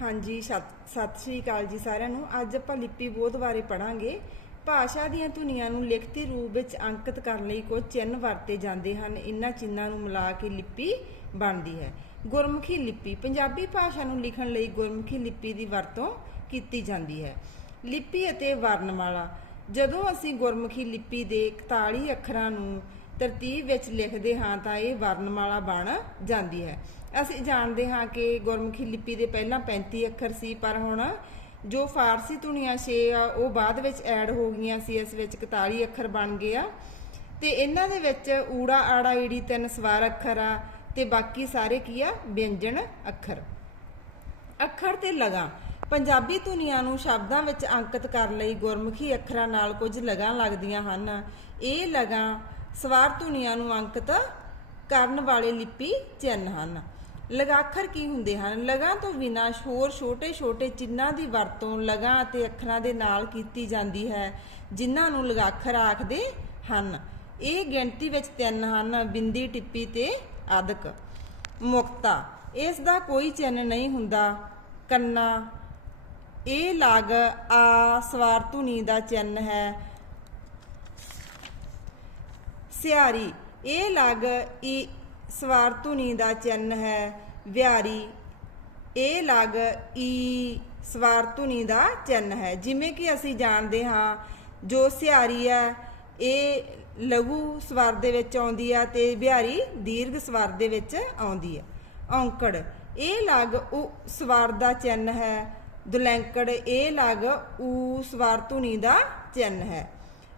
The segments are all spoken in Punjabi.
ਹਾਂਜੀ, ਸਤ- ਸਤਿ ਸ੍ਰੀ ਅਕਾਲ ਜੀ ਸਾਰਿਆਂ ਨੂੰ। ਅੱਜ ਆਪਾਂ ਲਿਪੀ ਬੋਧ ਬਾਰੇ ਪੜਾਂਗੇ ਭਾਸ਼ਾ ਦੀਆਂ ਧੁਨੀਆਂ ਨੂੰ ਲਿਖਤੀ ਰੂਪ ਵਿੱਚ ਅੰਕਿਤ ਕਰਨ ਲਈ ਕੁਝ ਚਿੰਨ੍ਹ ਵਰਤੇ ਜਾਂਦੇ ਹਨ। ਇਹਨਾਂ ਚਿੰਨਾਂ ਨੂੰ ਮਿਲਾ ਕੇ ਲਿਪੀ ਬਣਦੀ ਹੈ। ਗੁਰਮੁਖੀ ਲਿਪੀ, ਪੰਜਾਬੀ ਭਾਸ਼ਾ ਨੂੰ ਲਿਖਣ ਲਈ ਗੁਰਮੁਖੀ ਲਿਪੀ ਦੀ ਵਰਤੋਂ ਕੀਤੀ ਜਾਂਦੀ ਹੈ। ਲਿਪੀ ਅਤੇ ਵਰਣਮਾਲਾ, ਜਦੋਂ ਅਸੀਂ ਗੁਰਮੁਖੀ ਲਿਪੀ ਦੇ 41 ਅੱਖਰਾਂ ਨੂੰ ਤਰਤੀਬ ਵਿੱਚ ਲਿਖਦੇ ਹਾਂ ਤਾਂ ਇਹ ਵਰਣਮਾਲਾ ਬਣ ਜਾਂਦੀ ਹੈ। ਅਸੀਂ ਜਾਣਦੇ ਹਾਂ ਕਿ ਗੁਰਮੁਖੀ ਲਿਪੀ ਦੇ ਪਹਿਲਾਂ 35 ਅੱਖਰ ਸੀ, ਪਰ ਹੁਣ ਜੋ ਫਾਰਸੀ ਧੁਨੀਆਂ 6 ਆ, ਉਹ ਬਾਅਦ ਵਿੱਚ ਐਡ ਹੋ ਗਈਆਂ ਸੀ, ਇਸ ਵਿੱਚ 41 ਅੱਖਰ ਬਣ ਗਏ ਆ। ਤੇ ਇਹਨਾਂ ਦੇ ਵਿੱਚ ਊੜਾ, ਆੜਾ, ਈੜੀ ਤਿੰਨ ਸਵਾਰ ਅੱਖਰ ਆ ਤੇ ਬਾਕੀ ਸਾਰੇ ਕੀ ਆ? ਵਿਅੰਜਨ ਅੱਖਰ। ਅੱਖਰ ਤੇ ਲਗਾਂ। ਪੰਜਾਬੀ ਧੁਨੀਆਂ ਨੂੰ ਸ਼ਬਦਾਂ ਵਿੱਚ ਅੰਕਿਤ ਕਰਨ ਲਈ ਗੁਰਮੁਖੀ ਅੱਖਰਾਂ ਨਾਲ ਕੁਝ ਲਗਾਂ ਲੱਗਦੀਆਂ ਹਨ। ਇਹ ਲਗਾਂ ਸਵਾਰ ਧੁਨੀਆਂ ਨੂੰ ਅੰਕਿਤ ਕਰਨ ਵਾਲੇ ਲਿਪੀ ਚਿੰਨ੍ਹ ਹਨ। ਲਗਾਖਰ ਕੀ ਹੁੰਦੇ ਹਨ? ਲਗਾਂ ਤੋਂ ਬਿਨਾਂ ਹੋਰ ਛੋਟੇ-ਛੋਟੇ ਚਿੰਨ੍ਹਾਂ ਦੀ ਵਰਤੋਂ ਲਗਾਂ ਅਤੇ ਅੱਖਰਾਂ ਦੇ ਨਾਲ ਕੀਤੀ ਜਾਂਦੀ ਹੈ, ਜਿਨ੍ਹਾਂ ਨੂੰ ਲਗਾਖਰ ਆਖਦੇ ਹਨ। ਇਹ ਗਿਣਤੀ ਵਿੱਚ ਤਿੰਨ ਹਨ, ਬਿੰਦੀ, ਟਿੱਪੀ ਤੇ ਆਦਿਕ। ਮੁਕਤਾ, ਇਸ ਦਾ ਕੋਈ ਚਿੰਨ੍ਹ ਨਹੀਂ ਹੁੰਦਾ। ਕੰਨਾ, ਇਹ ਲਾਗ ਆ ਸਵਾਰ ਧੁਨੀ ਦਾ ਚਿੰਨ੍ਹ ਹੈ। ਸਿਆਰੀ ਇਹ ਲਗ ਈ ਸਵਾਰ ਧੁਨੀ ਦਾ ਚਿੰਨ੍ਹ ਹੈ ਵਿਆਰੀ ਇਹ ਲਗ ਈ ਸਵਾਰ ਧੁਨੀ ਦਾ ਚਿੰਨ੍ਹ ਹੈ। ਜਿਵੇਂ ਕਿ ਅਸੀਂ ਜਾਣਦੇ ਹਾਂ, ਜੋ ਸਿਆਰੀ ਹੈ, ਇਹ ਲਘੂ ਸਵਰ ਦੇ ਵਿੱਚ ਆਉਂਦੀ ਆ ਤੇ ਬਿਹਾਰੀ ਦੀਰਘ ਸਵਰ ਦੇ ਵਿੱਚ ਆਉਂਦੀ ਹੈ। ਔਂਕੜ, ਇਹ ਲਗ ਉ ਸਵਰ ਦਾ ਚਿੰਨ੍ਹ ਹੈ। ਦੁਲੈਂਕੜ, ਇਹ ਲਗ ਊ ਸਵਰ ਧੁਨੀ ਦਾ ਚਿੰਨ੍ਹ ਹੈ।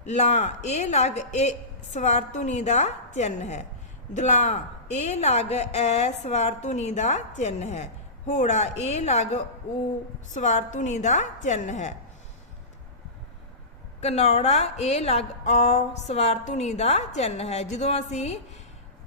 ਲਾਂ, ਇਹ ਲਗ ਇਹ ਸਵਾਰ ਧੁਨੀ ਦਾ ਚਿੰਨ੍ਹ ਹੈ। ਦਲਾਂ, ਇਹ ਲਗ ਐ ਸਵਾਰ ਧੁਨੀ ਦਾ ਚਿੰਨ੍ਹ ਹੈ। ਹੋੜਾ, ਇਹ ਲਗ ਊ ਸਵਾਰ ਧੁਨੀ ਦਾ ਚਿੰਨ੍ਹ ਹੈ। ਕਨੌੜਾ, ਇਹ ਲਗ ਔ ਸਵਰ ਧੁਨੀ ਦਾ ਚਿੰਨ੍ਹ ਹੈ। ਜਦੋਂ ਅਸੀਂ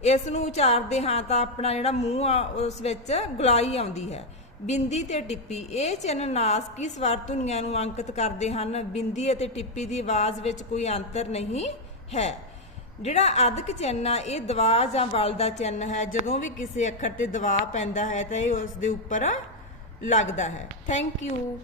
ਇਸ ਨੂੰ ਉਚਾਰਦੇ ਹਾਂ ਤਾਂ ਆਪਣਾ ਜਿਹੜਾ ਮੂੰਹ ਆ, ਉਸ ਵਿੱਚ ਗੁਲਾਈ ਆਉਂਦੀ ਹੈ। ਬਿੰਦੀ ਤੇ ਟਿੱਪੀ, ਇਹ ਚਿੰਨ੍ਹ ਨਾਸਕੀ ਸਵਾਰ ਧੁਨੀਆਂ ਨੂੰ ਅੰਕਿਤ ਕਰਦੇ ਹਨ? ਬਿੰਦੀ ਅਤੇ ਟਿੱਪੀ ਦੀ ਆਵਾਜ਼ ਵਿੱਚ ਕੋਈ ਅੰਤਰ ਨਹੀਂ ਹੈ। ਜਿਹੜਾ ਅਧਿਕ ਚਿੰਨ੍ਹ ਆ, ਇਹ ਦਵਾ ਜਾਂ ਬਲ ਦਾ ਚਿੰਨ੍ਹ ਹੈ, ਜਦੋਂ ਵੀ ਕਿਸੇ ਅੱਖਰ ਤੇ ਦਵਾ ਪੈਂਦਾ ਹੈ ਤਾਂ ਇਹ ਉਸ ਦੇ ਉੱਪਰ ਲੱਗਦਾ ਹੈ। Thank you